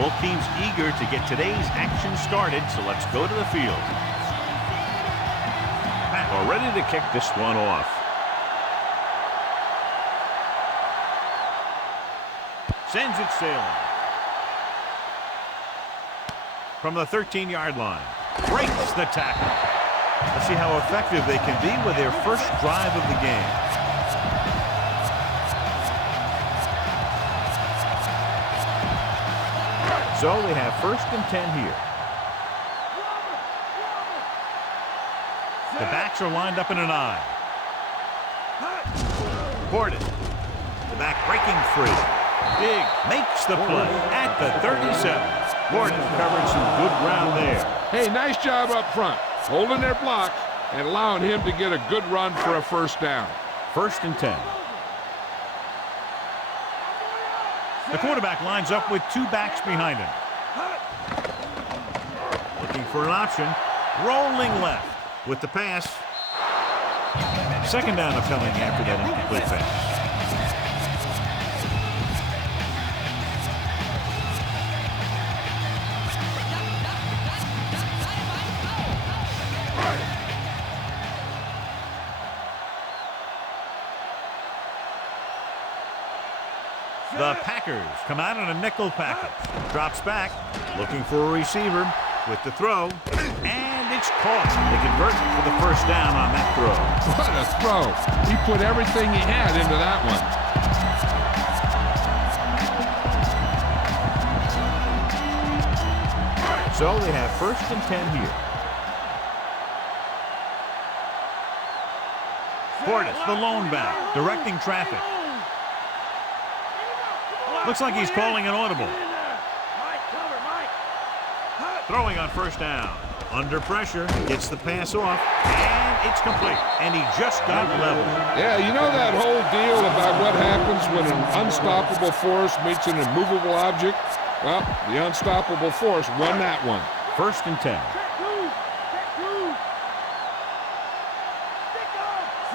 Both teams eager to get today's action started, so let's go to the field. Are ready to kick this one off. Sends it sailing. From the 13-yard line. Breaks the tackle. Let's see how effective they can be with their first drive of the game. So they have 1st and 10 here. The backs are lined up in an I. Gordon. The back breaking free. Big makes the play at the 37. Gordon covered some good ground there. Hey, nice job up front, holding their block and allowing him to get a good run for a 1st down. 1st and 10. The quarterback lines up with 2 backs behind him. Looking for an option. Rolling left with the pass. 2nd down coming after that incomplete pass. The Packers come out in a nickel package. Drops back, looking for a receiver with the throw, and it's caught. They convert for the 1st down on that throw. What a throw. He put everything he had into that one. So they have 1st and 10 here. Portis, the lone back, directing traffic. Looks like he's calling an audible. Throwing on 1st down. Under pressure, gets the pass off, and it's complete. And he just got level. Yeah, you know that whole deal about what happens when an unstoppable force meets an immovable object? Well, the unstoppable force won that one. 1st and 10.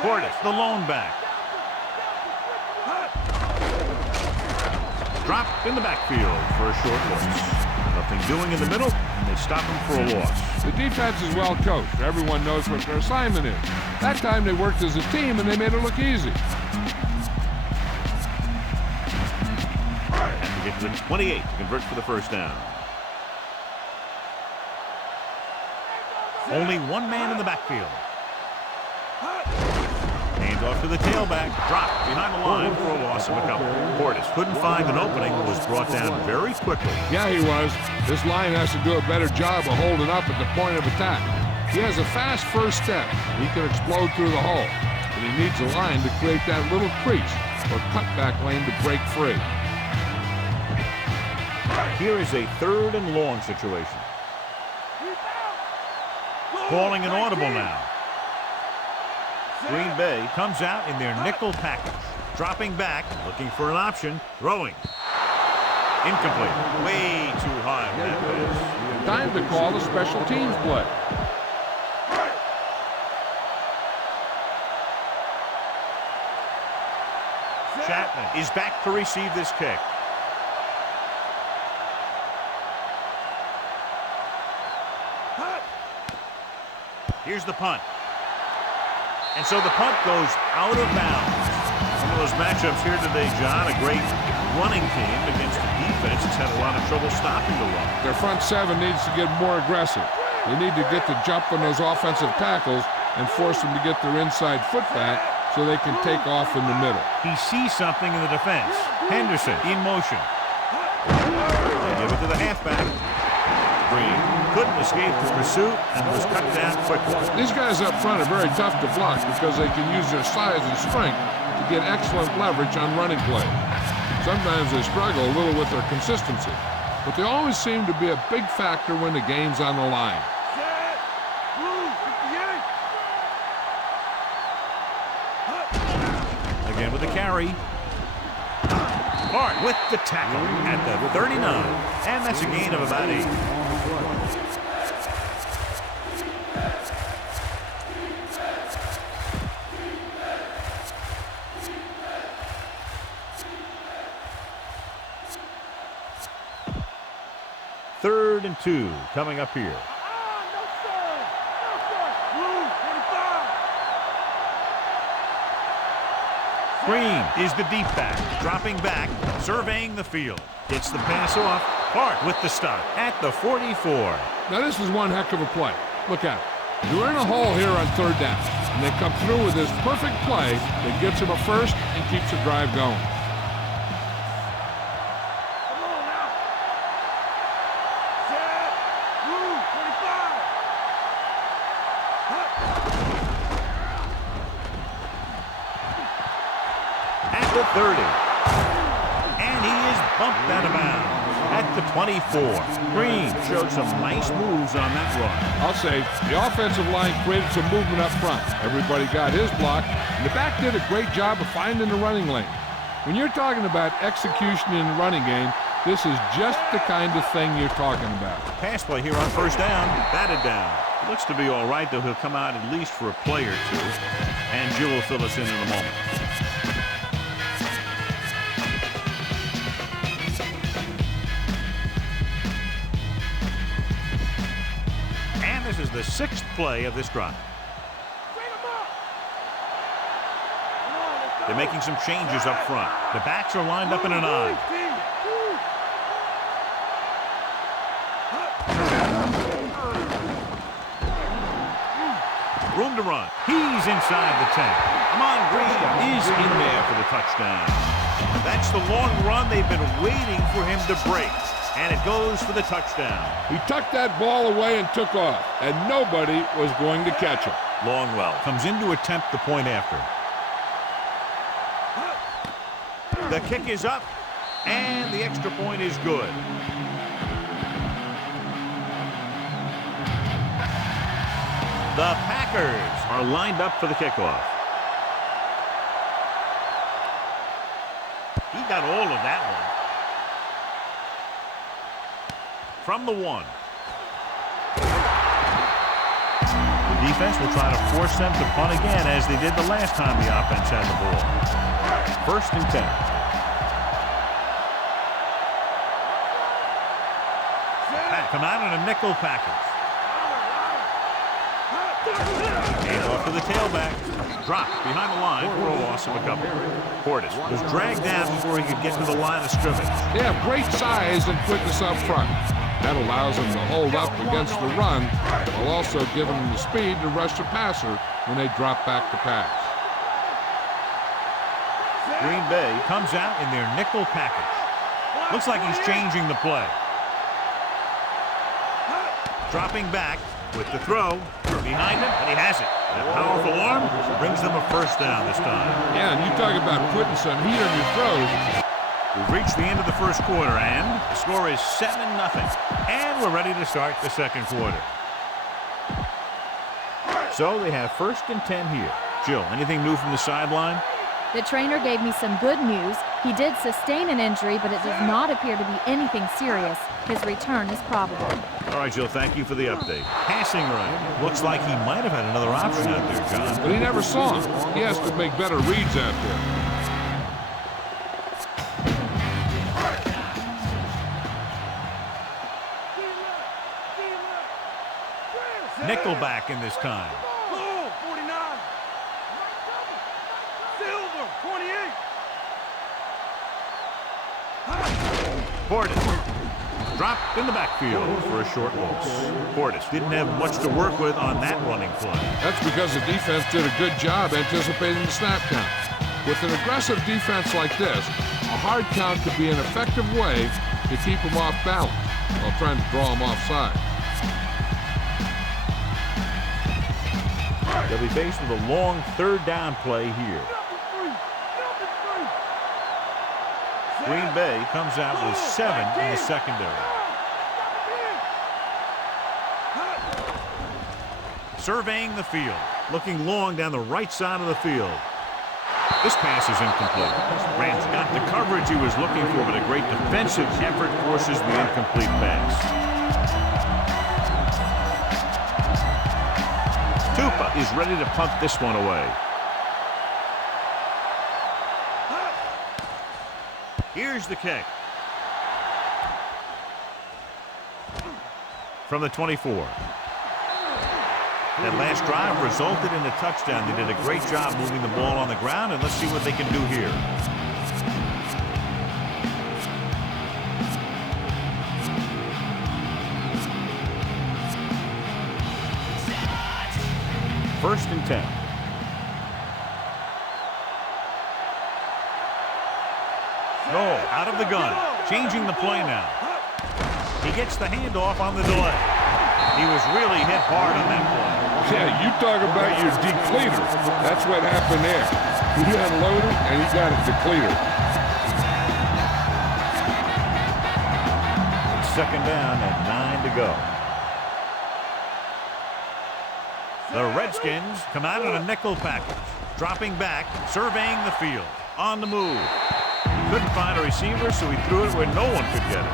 Portis, the lone back. Dropped in the backfield for a short loss. Nothing doing in the middle, and they stop him for a loss. The defense is well coached. Everyone knows what their assignment is. That time they worked as a team, and they made it look easy. And we get to the 28 to convert for the 1st down. Only 1 man in the backfield. Hands off to the tailback. Dropped behind the line for a loss of a couple. Portis couldn't find an opening, was brought down very quickly. Yeah, he was. This line has to do a better job of holding up at the point of attack. He has a fast 1st step. He can explode through the hole. But he needs a line to create that little crease or cutback lane to break free. Here is a 3rd and long situation. Calling an audible now. Green Bay comes out in their nickel package. Dropping back, looking for an option. Throwing. Incomplete. Way too high with that pass. Time to call the special teams play. Chapman is back to receive this kick. Here's the punt. And so the punt goes out of bounds. Some of those matchups here today, John, a great running team against a defense that's had a lot of trouble stopping the run. Their front 7 needs to get more aggressive. They need to get the jump on those offensive tackles and force them to get their inside foot back so they can take off in the middle. He sees something in the defense. Henderson in motion. They give it to the halfback. Green couldn't escape the pursuit and was cut down quickly. These guys up front are very tough to block because they can use their size and strength to get excellent leverage on running play. Sometimes they struggle a little with their consistency, but they always seem to be a big factor when the game's on the line. Again with the carry. Hart with the tackle at the 39, and that's a gain of about 8. 3rd and 2 coming up here. Green is the deep back, dropping back, surveying the field. Gets the pass off. Clark with the stop at the 44. Now this is one heck of a play. Look at it. You're in a hole here on 3rd down, and they come through with this perfect play that gets them a first and keeps the drive going. At the 30. And he is bumped out of bounds at the 24. Green showed some nice moves on that run. I'll say the offensive line created some movement up front. Everybody got his block, and the back did a great job of finding the running lane. When you're talking about execution in the running game, this is just the kind of thing you're talking about. Pass play here on 1st down, batted down. It looks to be all right, though he'll come out at least for a play or two. And Jill will fill us in a moment. This is the 6th play of this drive. They're making some changes up front. The backs are lined up in an I. Room to run. He's inside the 10. Ahman Green is in there for the touchdown. That's the long run they've been waiting for him to break. And it goes for the touchdown. He tucked that ball away and took off, and nobody was going to catch him. Longwell comes in to attempt the point after. The kick is up, and the extra point is good. The Packers are lined up for the kickoff. He got all of that one. From the 1. The defense will try to force them to punt again as they did the last time the offense had the ball. 1st and 10. Back come out in a nickel package. And off to the tailback. Dropped behind the line for a loss of a couple. Portis was dragged down before he could get to the line of scrimmage. They have great size and quickness up front. That allows them to hold up against the run while also giving them the speed to rush the passer when they drop back to pass. Green Bay comes out in their nickel package. Looks like he's changing the play. Dropping back with the throw. Behind him, and he has it. That powerful arm brings them a 1st down this time. Yeah, and you talk about putting some heat on your throws. We've reached the end of the 1st quarter, and the score is 7-0. And we're ready to start the 2nd quarter. So they have 1st and 10 here. Jill, anything new from the sideline? The trainer gave me some good news. He did sustain an injury, but it does not appear to be anything serious. His return is probable. All right, Jill, thank you for the update. Passing run. Looks like he might have had another option out there, John. But he never saw him. He has to make better reads out there. Nickelback in this time. Portis dropped in the backfield for a short loss. Portis didn't have much to work with on that running play. That's because the defense did a good job anticipating the snap count. With an aggressive defense like this, a hard count could be an effective way to keep them off balance while trying to draw them offside. They'll be faced with a long 3rd down play here. Green Bay comes out with 7 in the secondary. Surveying the field, looking long down the right side of the field. This pass is incomplete. Rams got the coverage he was looking for, but a great defensive effort forces the incomplete pass. Tupa is ready to punt this one away. Here's the kick. from the 24. That last drive resulted in a touchdown. They did a great job moving the ball on the ground, and let's see what they can do here. First and 10. No, out of the gun. Changing the play now. He gets the handoff on the delay. He was really hit hard on that play. Yeah, you talk about your depleter. That's what happened there. He unloaded and he got a depleter. Second down and 9 to go. The Redskins come out in a nickel package. Dropping back, surveying the field. On the move. Couldn't find a receiver, so he threw it where no one could get it.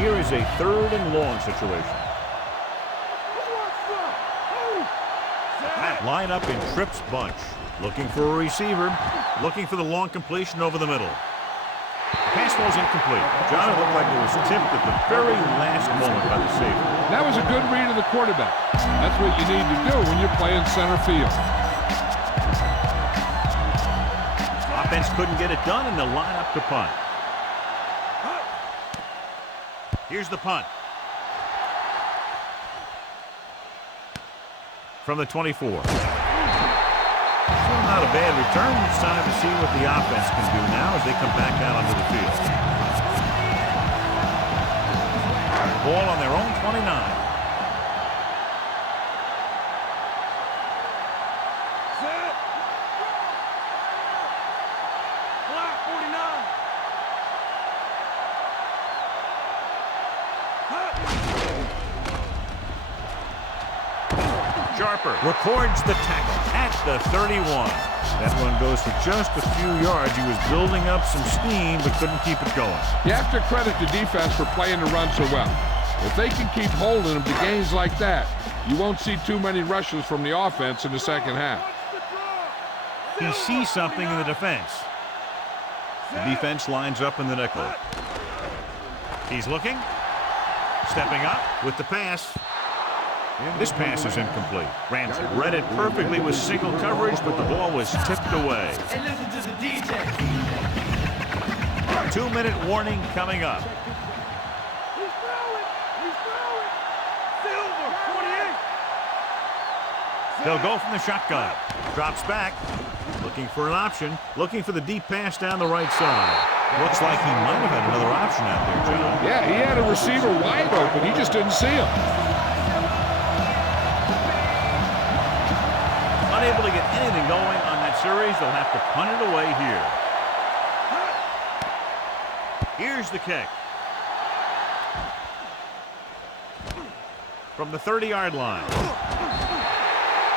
Here is a 3rd and long situation. That line up in trips bunch. Looking for a receiver. Looking for the long completion over the middle. The pass was incomplete. John, it looked like it was tipped at the very last moment by the safety. That was a good read of the quarterback. That's what you need to do when you're playing center field. Offense couldn't get it done, and they'll line up to punt. Here's the punt. From the 24. Still not a bad return. It's time to see what the offense can do now as they come back out onto the field. Ball on their own 29. Sharper records the tackle at the 31. That one goes for just a few yards. He was building up some steam but couldn't keep it going. You have to credit the defense for playing the run so well. If they can keep holding them to gains like that, you won't see too many rushes from the offense in the second half. He sees something in the defense. The defense lines up in the nickel. He's looking, stepping up with the pass. This pass is incomplete. Ramsey read it perfectly with single coverage, but the ball was tipped away. And listen to the DJ. 2-minute warning coming up. He's throwing. He's throwing. Silver, 28. They'll go from the shotgun. Drops back. Looking for an option. Looking for the deep pass down the right side. Looks like he might have had another option out there, John. Yeah, he had a receiver wide open. He just didn't see him. Unable to get anything going on that series, they'll have to punt it away here. Here's the kick. From the 30-yard line.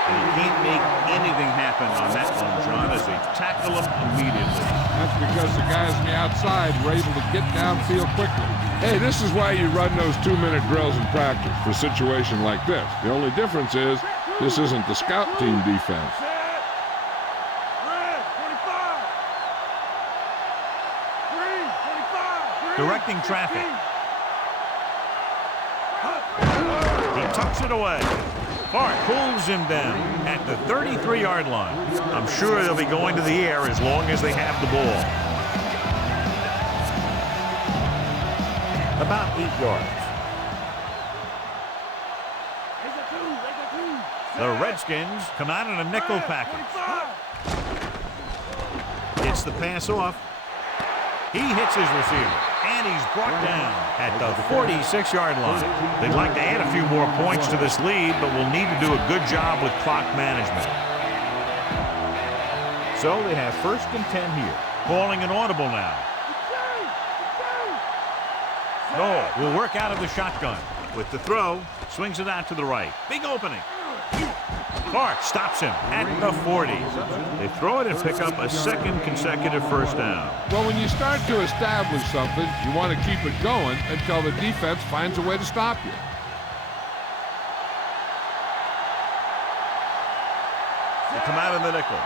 And you can't make anything happen on that one, John, as they tackle him immediately. That's because the guys on the outside were able to get downfield quickly. Hey, this is why you run those 2-minute drills in practice for a situation like this. The only difference is this isn't the scout team defense. Directing traffic. He tucks it away. Clark pulls him down at the 33-yard line. I'm sure they'll be going to the air as long as they have the ball. About 8 yards. The Redskins come out in a nickel package. Gets the pass off. He hits his receiver, and he's brought down at the 46-yard line. They'd like to add a few more points to this lead, but will need to do a good job with clock management. So they have 1st and 10 here. Calling an audible now. No, will work out of the shotgun. With the throw, swings it out to the right. Big opening. Clark stops him at the 40. They throw it and pick up a 2nd consecutive first down. Well, when you start to establish something, you want to keep it going until the defense finds a way to stop you. They come out in the nickel.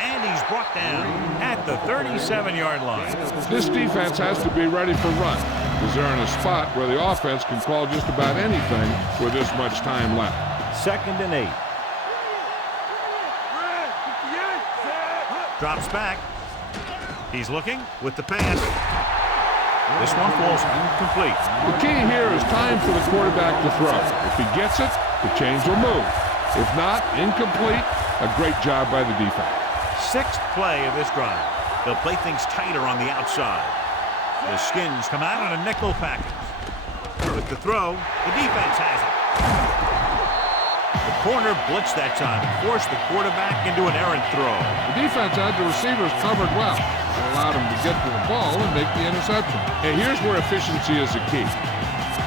And he's brought down at the 37-yard line. This defense has to be ready for run, because they're in a spot where the offense can call just about anything with this much time left. 2nd and 8. Drops back. He's looking with the pass. This one falls incomplete. The key here is time for the quarterback to throw. If he gets it, the chains will move. If not, incomplete. A great job by the defense. 6th play of this drive. They'll play things tighter on the outside. The Skins come out on a nickel package. With the throw, the defense has it. The corner blitzed that time and forced the quarterback into an errant throw. The defense had the receivers covered well. It allowed them to get to the ball and make the interception. And here's where efficiency is the key.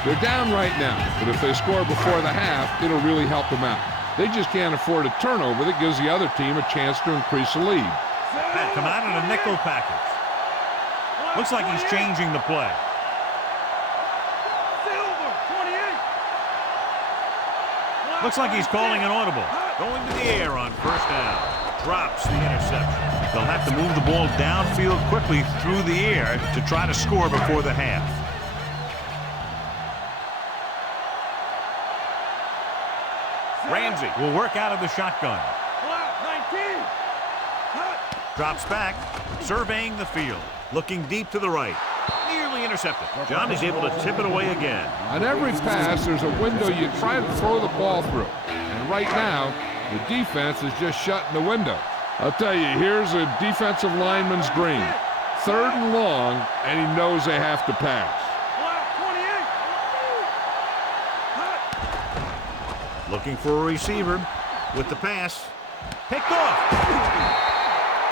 They're down right now, but if they score before the half, it'll really help them out. They just can't afford a turnover that gives the other team a chance to increase the lead. Pat come out in a nickel package. Looks like he's changing the play. Looks like he's calling an audible. Going to the air on 1st down. Drops the interception. They'll have to move the ball downfield quickly through the air to try to score before the half. Ramsey will work out of the shotgun. Drops back, surveying the field. Looking deep to the right. Nearly intercepted. John is able to tip it away again. On every pass, there's a window you try to throw the ball through. And right now, the defense is just shutting the window. I'll tell you, here's a defensive lineman's dream. 3rd and long, and he knows they have to pass. Looking for a receiver with the pass. Picked off.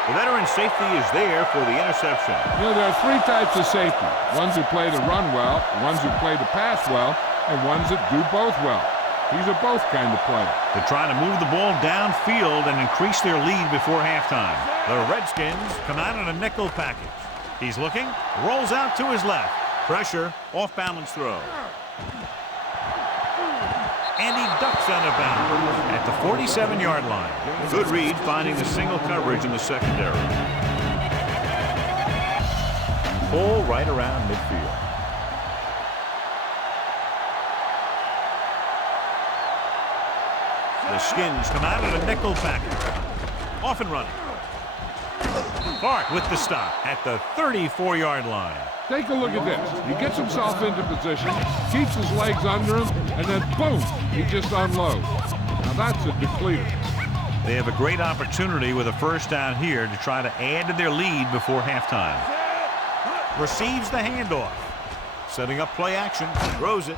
The veteran safety is there for the interception. You know, there are 3 types of safety. Ones who play to run well, ones who play to pass well, and ones that do both well. He's a both kind of player. They're trying to move the ball downfield and increase their lead before halftime. The Redskins come out in a nickel package. He's looking, rolls out to his left. Pressure, off-balance throw. And he ducks out of bounds at the 47-yard line. Good read, finding the single coverage in the secondary. Pull right around midfield. The Skins come out in a nickel package. Off and running. Clark with the stop at the 34-yard line. Take a look at this. He gets himself into position, keeps his legs under him, and then boom, he just unloads. Now that's a depleter. They have a great opportunity with a 1st down here to try to add to their lead before halftime. Receives the handoff. Setting up play action. Throws it.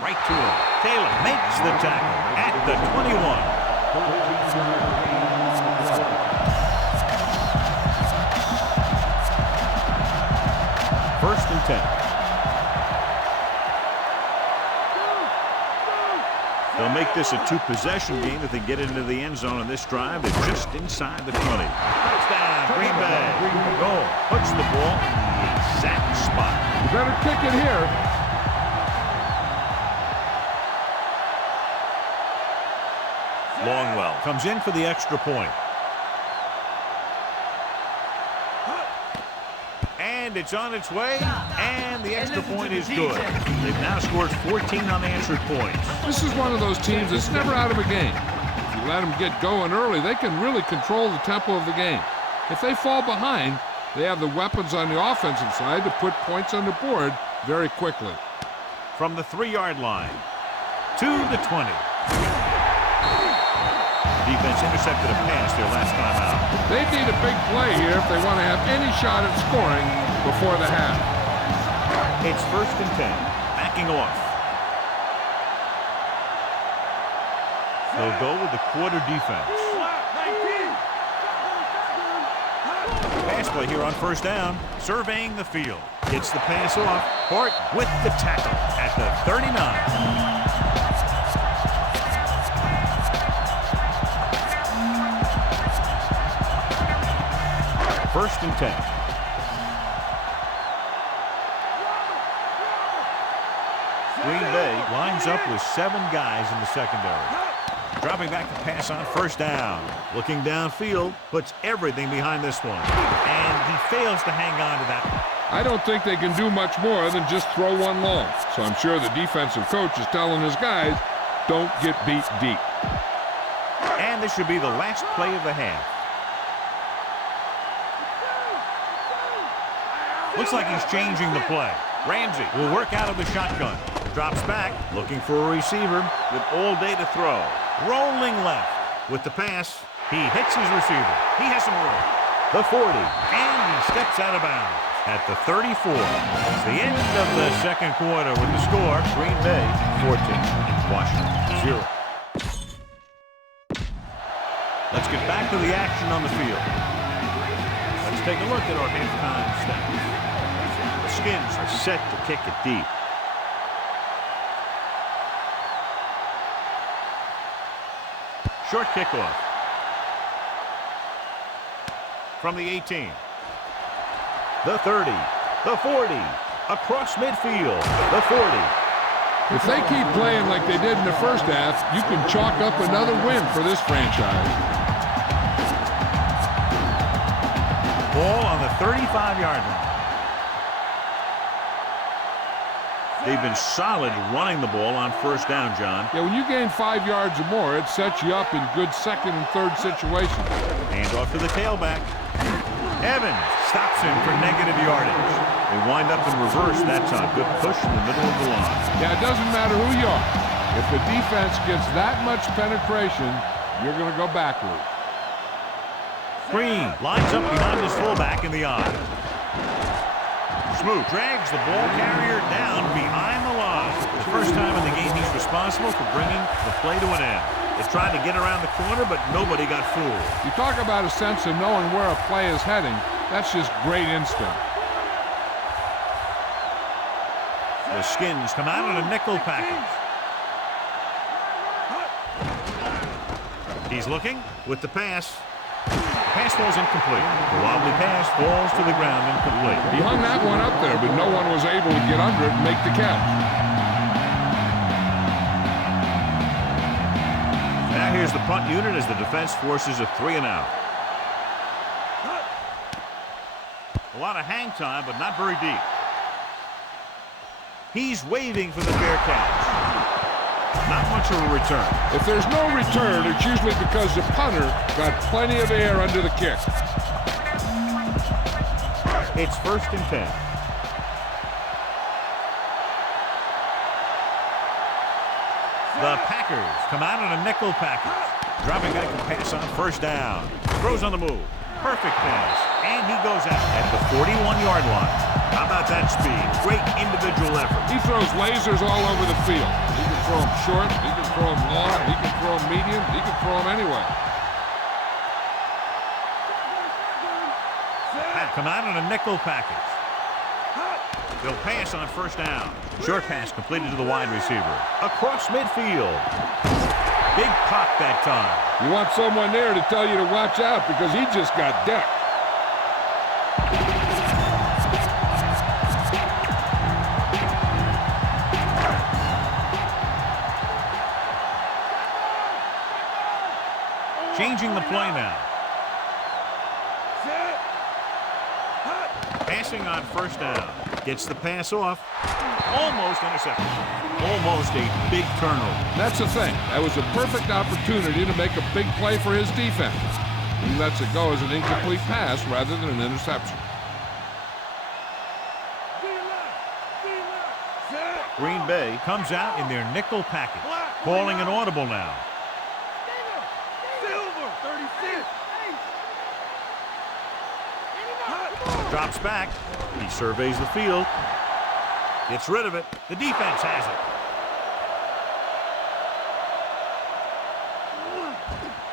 Right to him. Taylor makes the tackle at the 21. 1st and 10. They'll make this a 2-possession game if they get into the end zone on this drive. They're just inside the 20. Touchdown, Green Bay. Goal. Puts the ball in the exact spot. You better kick it here. Longwell comes in for the extra point. And it's on its way, and the extra point is good. They've now scored 14 unanswered points. This is one of those teams that's never out of a game. If you let them get going early, they can really control the tempo of the game. If they fall behind, they have the weapons on the offensive side to put points on the board very quickly. From the 3-yard line to the 20. Defense intercepted a pass their last time out. They need a big play here if they want to have any shot at scoring before the half. It's 1st and 10. Backing off. They'll go with the quarter defense. Pass play here on 1st down. Surveying the field. Gets the pass off. Hart with the tackle at the 39. 1st and 10. Green Bay lines up with 7 guys in the secondary. Dropping back to pass on first down. Looking downfield, puts everything behind this one. And he fails to hang on to that one. I don't think they can do much more than just throw one long. So I'm sure the defensive coach is telling his guys, don't get beat deep. And this should be the last play of the half. Looks like he's changing the play. Ramsey will work out of the shotgun. Drops back, looking for a receiver with all day to throw. Rolling left with the pass. He hits his receiver. He has some room. The 40, and he steps out of bounds at the 34. It's the end of the second quarter with the score. Green Bay 14, Washington 0. Let's get back to the action on the field. Let's take a look at our halftime stats. The Skins are set to kick it deep. Short kickoff. From the 18. The 30. The 40. Across midfield. The 40. If they keep playing like they did in the first half, you can chalk up another win for this franchise. Ball on the 35-yard line. They've been solid running the ball on first down, John. Yeah, when you gain 5 yards or more, it sets you up in good second and third situations. Hand off to the tailback. Evans stops him for negative yardage. They wind up in reverse that time. Good push in the middle of the line. Yeah, it doesn't matter who you are. If the defense gets that much penetration, you're going to go backward. Green lines up behind his fullback in the eye. Smoot drags the ball carrier down behind the line. The first time in the game he's responsible for bringing the play to an end. They tried to get around the corner, but nobody got fooled. You talk about a sense of knowing where a play is heading. That's just great instinct. The Skins come out in a nickel package. He's looking with the pass. Pass falls incomplete. The wobbly pass falls to the ground incomplete. He hung that one up there, but no one was able to get under it and make the catch. Now here's the punt unit as the defense forces a 3-and-out. A lot of hang time, but not very deep. He's waiting for the fair catch. Not much of a return. If there's no return, it's usually because the punter got plenty of air under the kick. It's 1st and 10. The Packers come out in a nickel package. Dropping back to pass on first down. Throws on the move. Perfect pass. And he goes out at the 41-yard line. How about that speed? Great individual effort. He throws lasers all over the field. He can throw them short, he can throw them long, he can throw them medium, he can throw them anywhere. Come out in a nickel package. They'll pass on first down. Short pass completed to the wide receiver. Across midfield. Big pop that time. You want someone there to tell you to watch out because he just got decked. Changing the play now. Passing on first down. Gets the pass off. Almost intercepted. Almost a big turnover. That's the thing. That was a perfect opportunity to make a big play for his defense. He lets it go as an incomplete pass rather than an interception. Green Bay comes out in their nickel package. Calling an audible now. Drops back. He surveys the field. Gets rid of it. The defense has it.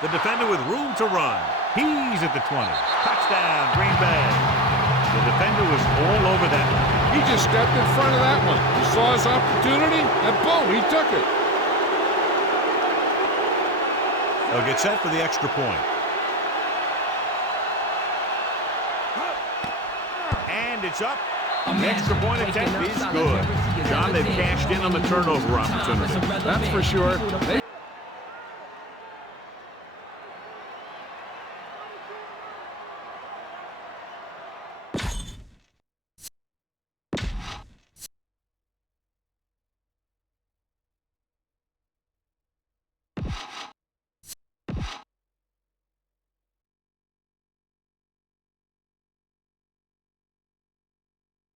The defender with room to run. He's at the 20. Touchdown, Green Bay. The defender was all over that one. He just stepped in front of that one. He saw his opportunity, and boom, he took it. They'll get set for the extra point. And it's up. The extra point attempt is good. John, they've cashed in on the turnover opportunity. That's for sure.